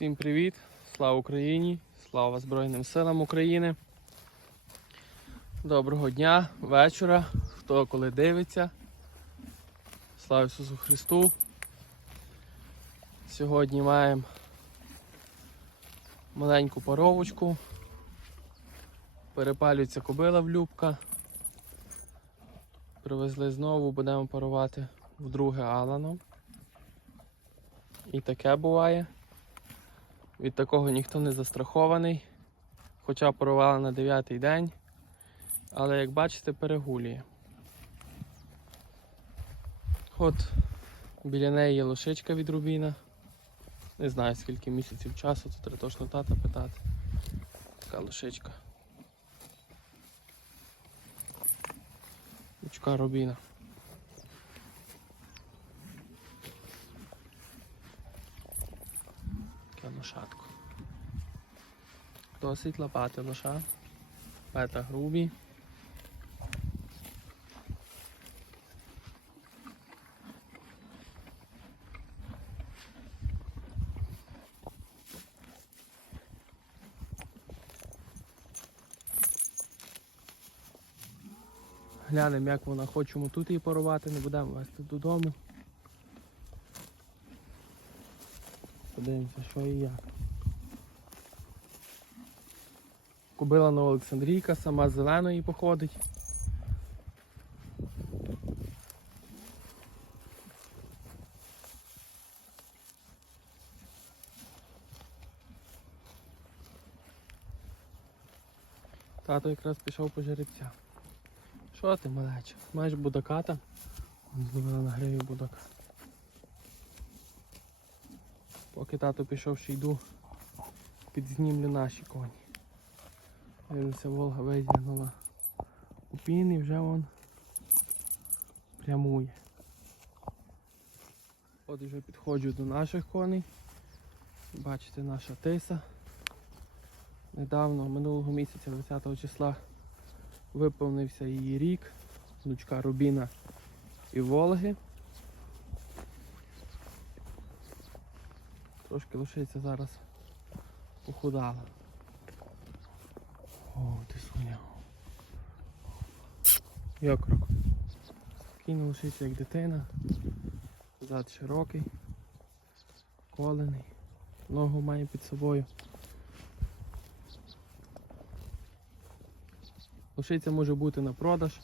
Всім привіт! Слава Україні! Слава Збройним силам України! Доброго дня, вечора, хто коли дивиться. Слава Ісусу Христу! Сьогодні маємо маленьку паровочку. Перепалюється кобила в Любка. Привезли знову, будемо парувати вдруге Аланом. І таке буває. Від такого ніхто не застрахований. Хоча порвала на 9-й день. Але як бачите, перегулює. От біля неї є лошичка від Рубіна. Не знаю скільки місяців часу, це треба точно тата питати. Така лошичка. Дочка Рубіна. Таке лошадко. Досить лопати лоша. Пета грубі. Глянемо, як вона хочемо тут її порвати, не будемо вести додому. Подивимося, що і як. Кубила на Олександрійка, сама зеленої походить. Тато якраз пішов по жеребця. Що ти, малеча? Маєш будака там? Зловила на гриві будака. Поки тато пішов, ще йду, підзнімлю наші коні. Дивлюся, Волга витягнула у пін і вже вон прямує. От вже підходжу до наших коней. Бачите, наша тиса. Недавно, минулого місяця, 20 числа, виповнився її рік. Дочка Рубіна і Волги. Трошки лишиться зараз похудала. О, ти суня. Як крок. Спокійно лишиться як дитина. Зад широкий, колений, ногу має під собою. Лошиця може бути на продаж.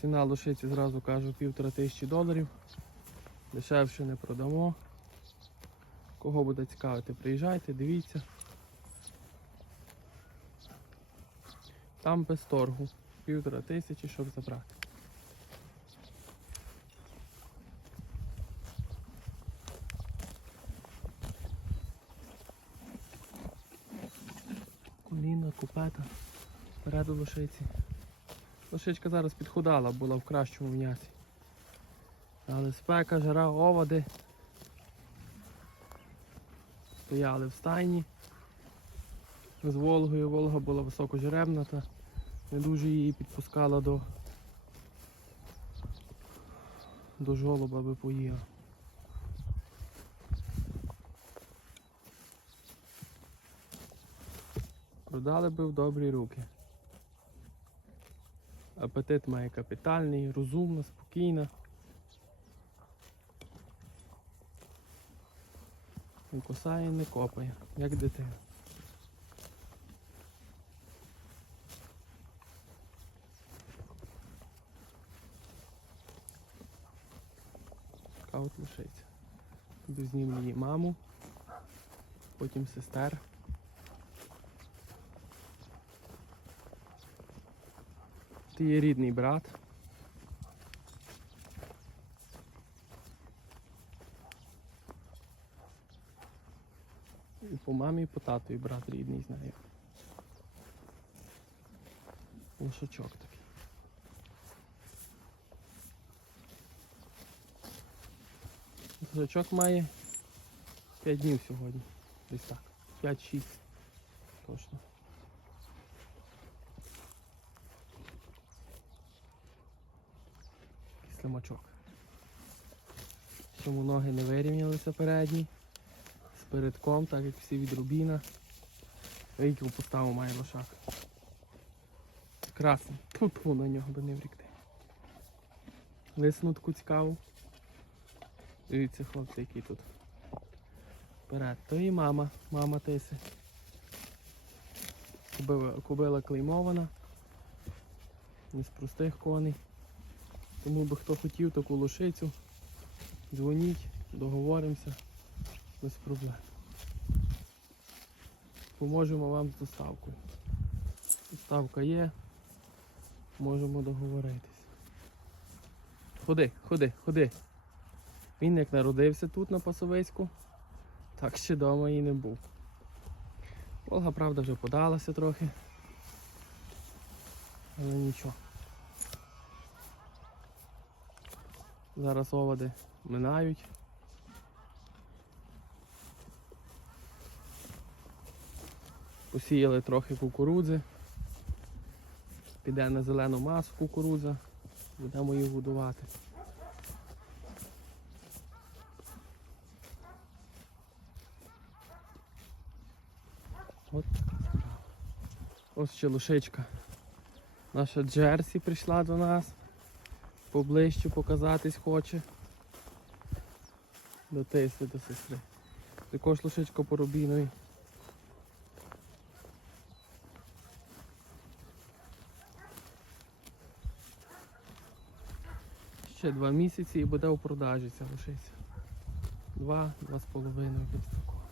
Ціна лошиці зразу кажу півтора тисячі доларів. Дешевше не продамо. Кого буде цікавити, приїжджайте, дивіться. Там без торгу. Півтора тисячі, щоб забрати. Коліна, купета. Спереду лошиці. Лошичка зараз підхудала, була в кращому м'ясі. Але спека, жара, оводи. Стояли в стайні. З Волгою. Волга була високожеребна та не дуже її підпускала до, до жолоба, аби поїла. Продали би в добрі руки. Апетит має капітальний, розумна, спокійна. Не кусає, не копає, як дитина. Така от лишиться. Знімлю її маму, потім сестер. Ти є рідний брат. По мамі, по тату, і брат рідний з нею. Лошачок такий. Лошачок має 5 днів сьогодні. Десь так. 5-6. Точно. Слимачок. Чому ноги не вирівнялися передні? Передком, так як всі від рубіна. Яку поставу має лошак. Красний. Тут на нього би не врікти. Лисну таку цікаву. Дивіться, хлопці, які тут. Вперед. То і мама, мама тиси. Кубила, кубила клеймована. Не з простих коней. Тому би хто хотів таку лошицю, дзвоніть, договоримося без проблем. Поможемо вам з доставкою. Доставка є, можемо договоритись. Ходи, ходи, ходи. Він як народився тут на Пасовицьку, так ще вдома і не був. Волга, правда, вже подалася трохи. Але нічого. Зараз оводи минають. Посіяли трохи кукурудзи. Піде на зелену масу кукурудза. Будемо їх годувати. От. Ось ще лошичка. Наша Джерсі прийшла до нас. Поближче показатись хоче. Дотисли до сестри. Також лошичка по Ще два місяці і буде у продажі ця лошиця. Два, два з половиною десь такого.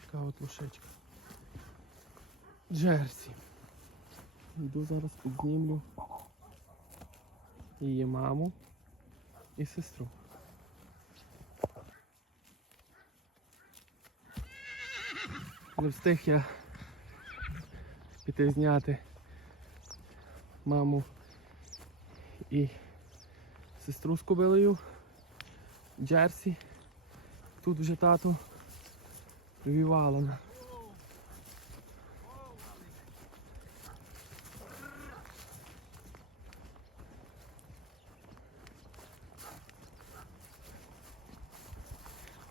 Така от лошечка. Джерсі. Йду зараз піднімлю її маму і сестру. Не встиг я піти зняти маму і сестру з кобилою Джерсі. Тут вже тато привівала.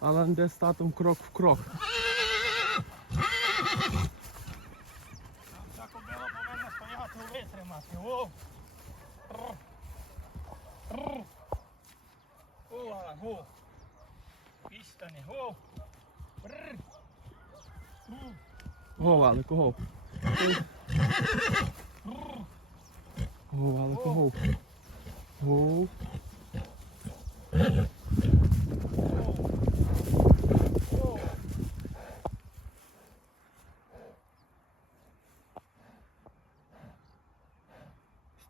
Але де з татом крок в крок. Ця кобила повинна стояти витримати. О! О, го! Пістани, го! Бррр. Го? Го, Вале, кого? Го. О!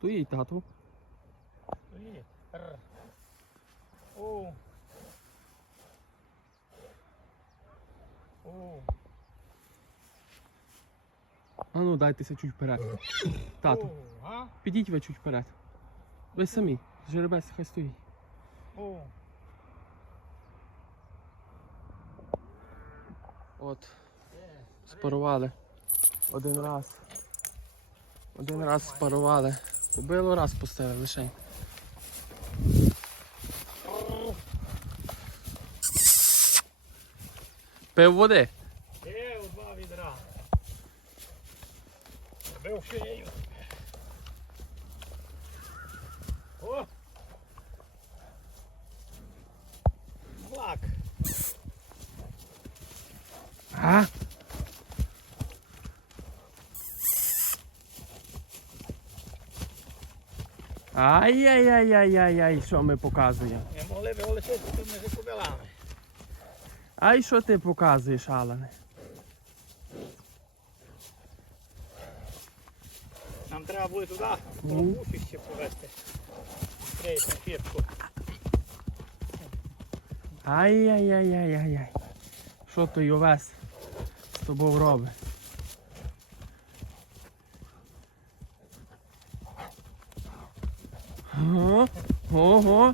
Стоїть тату. Стоїть. Бррр. О! О! А ну дайтеся чуть вперед. Тату, підіть ви чуть вперед. Ви самі. Жеребець хай стоїть. О! От. Спарували. Один раз. Один раз спарували. Кобилу раз пустили лише. Пив води. Пив два відра. Бив шиєю. О! Флаг. А? Ай-яй-яй-яй-яй-яй, що ми показуємо? Ми могли б його лишити тут між кобилами. Ай, що ти показуєш, Алане? Нам треба буде туди Ну. пробушик ще повезти. Трей, папірку. Ай-яй-яй-яй-яй-яй. Що той овес з тобою робить? Ого, ого.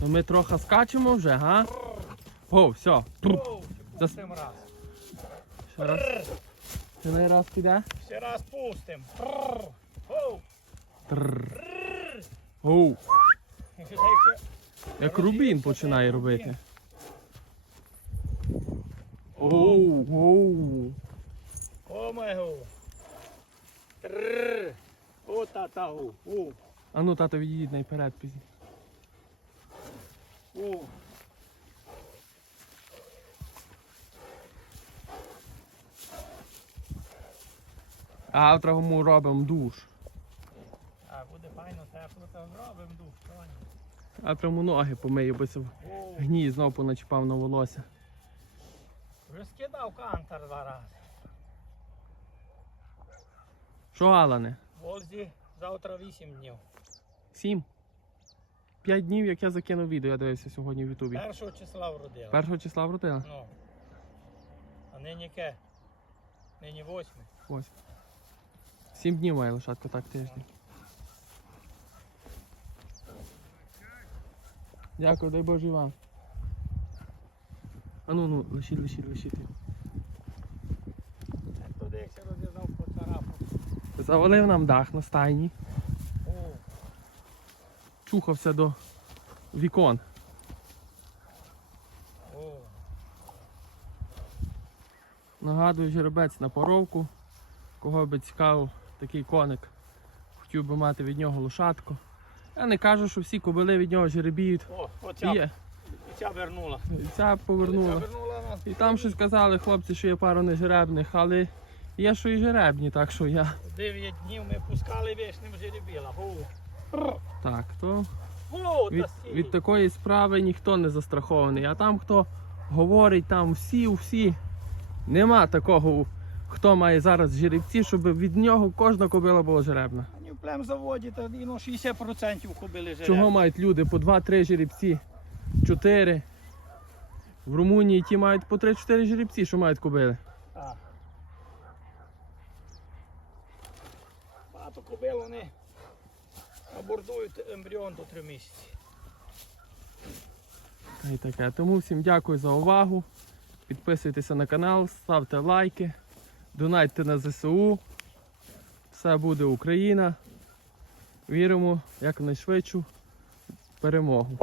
То ми трохи скачемо вже, га? О, все. Оу, За- цим раз. Ще раз. Ще на раз піде. Ще раз пустим. Оу. Як рубін починає робити. Оу, оу. О, мегу. Трррр. О, та-та-гу. А ну, тато, відійдіть найперед пізніше. У. Завтра йому робимо душ. А, буде файно тепло, то зробимо дух. Тоні. Завтра йому ноги помию, бо це О, гній знов поначіпав на волосся. Вже скидав кантар два рази. Що, Алане? Волзі завтра 8 днів. Сім? П'ять днів, як я закинув відео, я дивився сьогодні в Ютубі. Першого числа вродила. Першого числа врутила? Ну. А нині яке? Нині восьме. Ось. Сім днів має лошадка, так тиждень. Дякую, дай Боже вам. А ну ну, лишіть, лишіть, лишіть. Туди як розв'язав по царапу. Завалив нам дах на стайні, чухався до вікон. Нагадую, жеребець на поровку. Кого би цікавив такий коник, хотів би мати від нього лошадку. Я не кажу, що всі кобили від нього жеребіють. О, оця, Є. і ця вернула. І ця повернула. Вернула. І там щось казали хлопці, що є пару нежеребних, але є, що і жеребні, так що я. Дев'ять днів ми пускали вічним жеребіла. Так, то від, від такої справи ніхто не застрахований. А там, хто говорить, там всі, всі. Нема такого, хто має зараз жеребці, щоб від нього кожна кобила була жеребна. Ані в племзаводі, то ну, 60% кобили жереб. Чого мають люди по 2-3 жеребці, 4. В Румунії ті мають по 3-4 жеребці, що мають кобили. Так. Багато кобил вони абордують ембріон до 3 місяці. І таке. Тому всім дякую за увагу. Підписуйтеся на канал, ставте лайки, донайте на ЗСУ. Все буде Україна. Віримо якнайшвидшу перемогу.